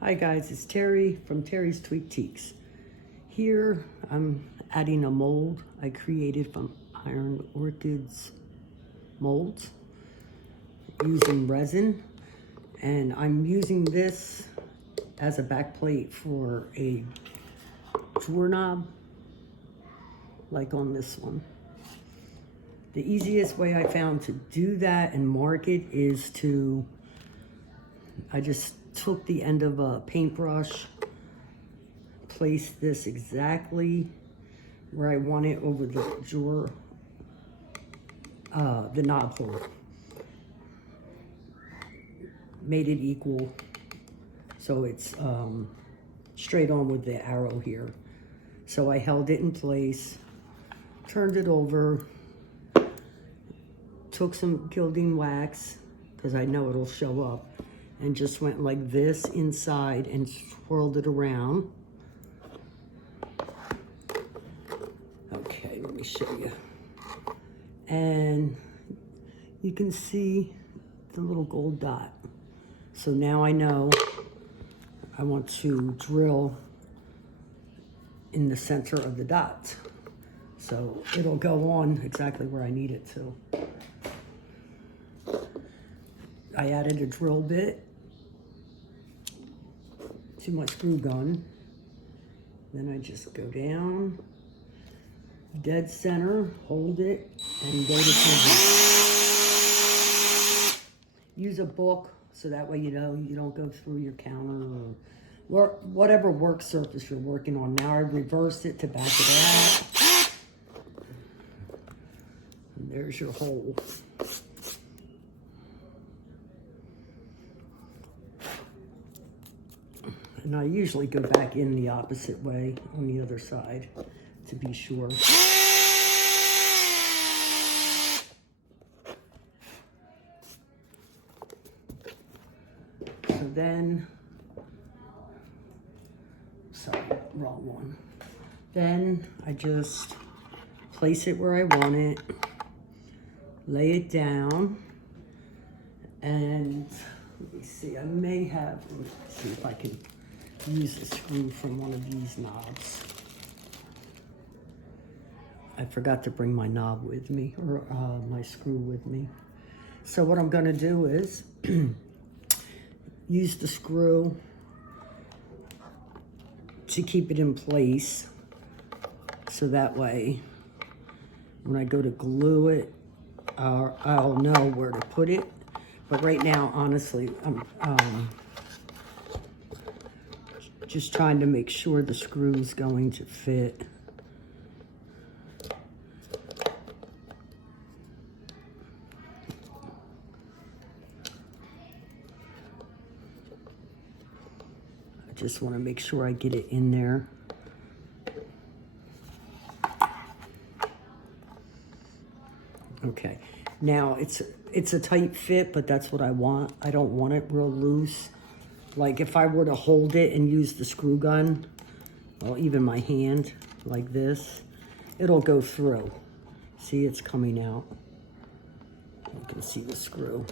Hi guys, it's Terry from Terry's Tweak Teaks. Here I'm adding a mold I created from Iron Orchids molds using resin, and I'm using this as a backplate for a doorknob like on this one. The easiest way I found to do that and mark it is I just took the end of a paintbrush, placed this exactly where I want it over the drawer, the knob hole. Made it equal, so it's straight on with the arrow here. So I held it in place, turned it over, took some gilding wax, because I know it'll show up, and just went like this inside and swirled it around. Okay, let me show you. And you can see the little gold dot. So now I know I want to drill in the center of the dot. So it'll go on exactly where I need it to. I added a drill bit to my screw gun. Then I just go down, dead center, hold it, and go to center. Use a book so that way you know you don't go through your counter or whatever work surface you're working on. Now I reversed it to back it out. And there's your hole. And I usually go back in the opposite way on the other side to be sure. So then, sorry, wrong one. Then I just place it where I want it, lay it down, and let me see, I may have, let me see if I can use a screw from one of these knobs. I forgot to bring my knob with me, or my screw with me. So what I'm gonna do is use the screw to keep it in place, so that way when I go to glue it, I'll know where to put it. But right now, honestly, I'm just trying to make sure the screw is going to fit. I just want to make sure I get it in there. Okay, now it's a tight fit, but that's what I want. I don't want it real loose. Like if I were to hold it and use the screw gun, or even my hand like this, it'll go through. See, it's coming out. You can see the screw.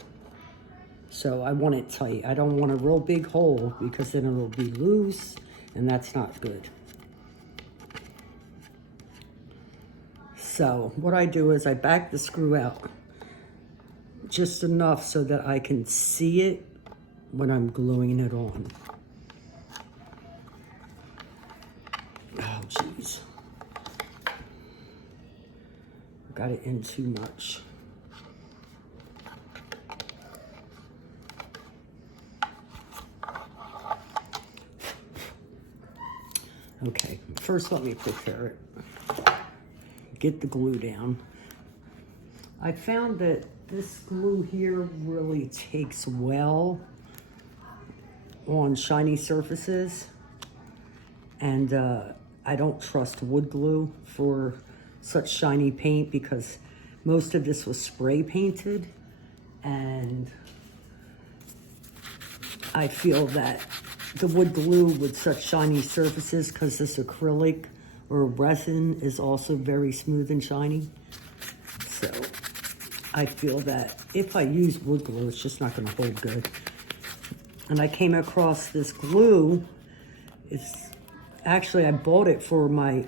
So I want it tight. I don't want a real big hole because then it'll be loose and that's not good. So what I do is I back the screw out just enough so that I can see it when I'm gluing it on. Oh, geez. Got it in too much. Okay, first let me prepare it. Get the glue down. I found that this glue here really takes well on shiny surfaces, and I don't trust wood glue for such shiny paint because most of this was spray painted, and I feel that the wood glue with such shiny surfaces, because this acrylic or resin is also very smooth and shiny, so I feel that if I use wood glue, it's just not going to hold good. and I came across this glue. It's actually, I bought it for my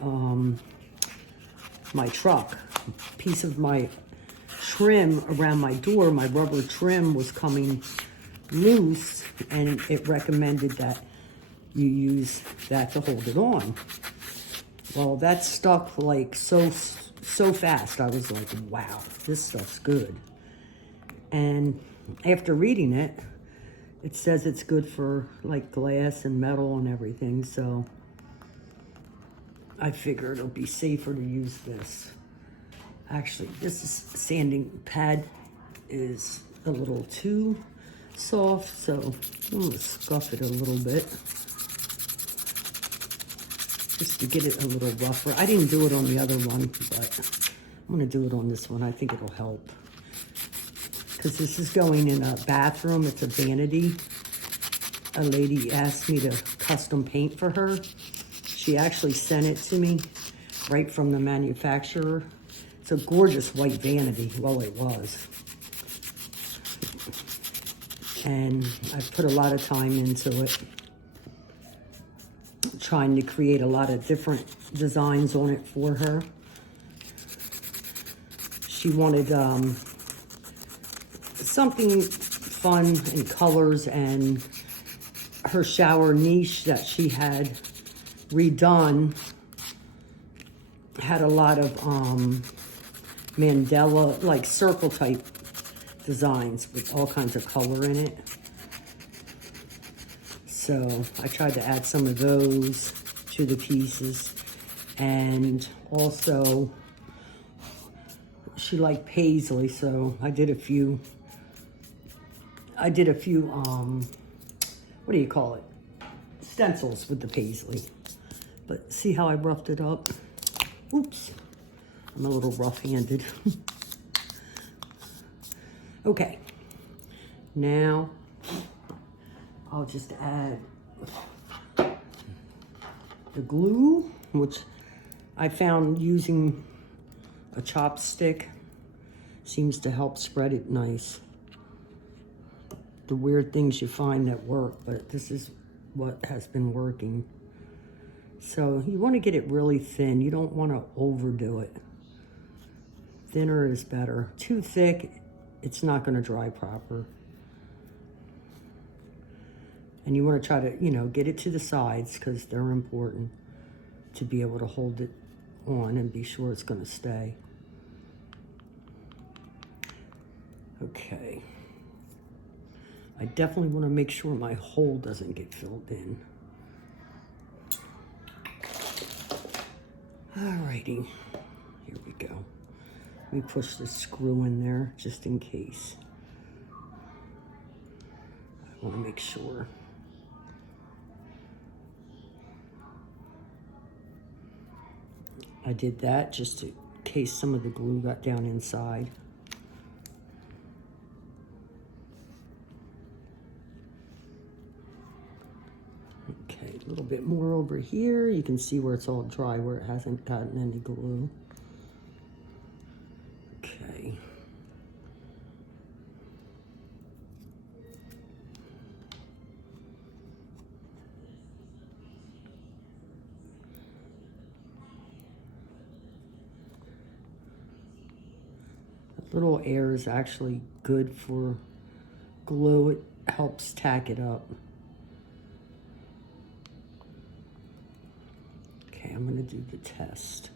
my truck. A piece of my trim around my door, my rubber trim was coming loose, and it recommended that you use that to hold it on. Well, that stuck like so fast. I was like, wow, this stuff's good. And after reading it, it says it's good for like glass and metal and everything, so I figure it'll be safer to use this. Actually, this is sanding pad is a little too soft, so I'm gonna scuff it a little bit just to get it a little rougher. I didn't do it on the other one, but I'm gonna do it on this one. I think it'll help. Because this is going in a bathroom. It's a vanity. A lady asked me to custom paint for her. She actually sent it to me right from the manufacturer. It's a gorgeous white vanity. Well, it was. And I put a lot of time into it, trying to create a lot of different designs on it for her. She wanted something fun and colors, and her shower niche that she had redone had a lot of mandala, like circle type designs with all kinds of color in it. So I tried to add some of those to the pieces. And also she liked paisley, so I did a few what do you call it? Stencils with the paisley. But see how I roughed it up? Oops, I'm a little rough-handed. Okay, now I'll just add the glue, which I found using a chopstick seems to help spread it nice. The weird things you find that work, but this is what has been working. So you want to get it really thin. You don't want to overdo it. Thinner is better. Too thick, it's not going to dry proper. And you want to try to, get it to the sides because they're important to be able to hold it on and be sure it's going to stay. Okay. I definitely want to make sure my hole doesn't get filled in. Alrighty, here we go. Let me push the screw in there just in case. I want to make sure. I did that just in case some of the glue got down inside. Okay, a little bit more over here. You can see where it's all dry, where it hasn't gotten any glue. Okay. Little air is actually good for glue. It helps tack it up. Okay, I'm going to do the test.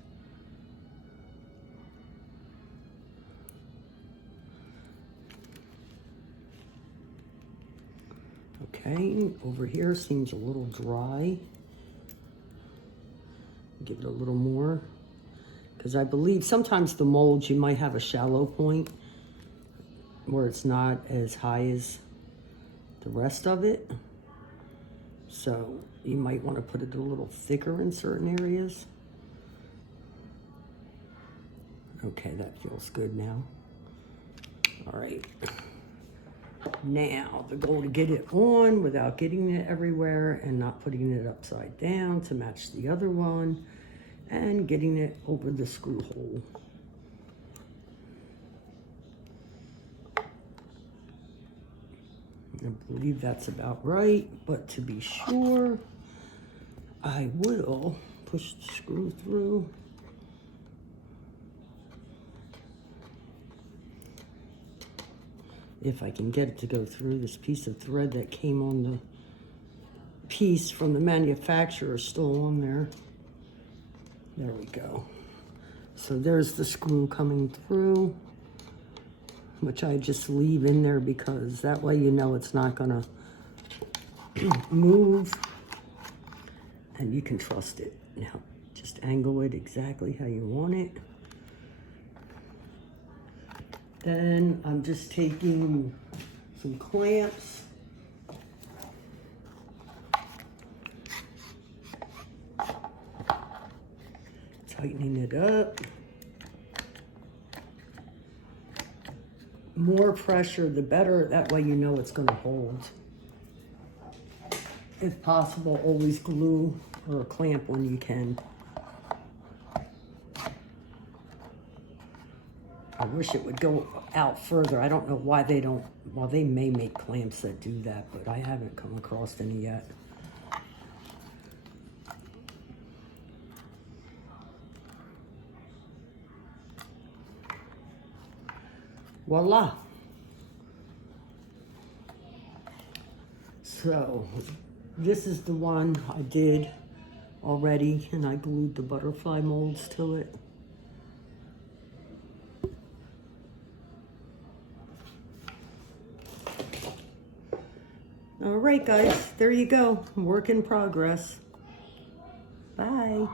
Okay, over here seems a little dry. Give it a little more. Because I believe sometimes the molds, you might have a shallow point where it's not as high as the rest of it. So you might want to put it a little thicker in certain areas. Okay, that feels good now. All right. Now, the goal to get it on without getting it everywhere and not putting it upside down to match the other one, and getting it over the screw hole. I believe that's about right, but to be sure, I will push the screw through. If I can get it to go through, this piece of thread that came on the piece from the manufacturer is still on there. There we go. So there's the screw coming through, which I just leave in there because that way you know it's not gonna move and you can trust it. Now, just angle it exactly how you want it. Then I'm just taking some clamps. Tightening it up. More pressure, the better. That way you know it's going to hold. If possible, always glue or clamp when you can. I wish it would go out further. I don't know why they don't. Well, they may make clamps that do that, but I haven't come across any yet. Voila. So this is the one I did already, and I glued the butterfly molds to it. All right, guys, there you go. Work in progress. Bye.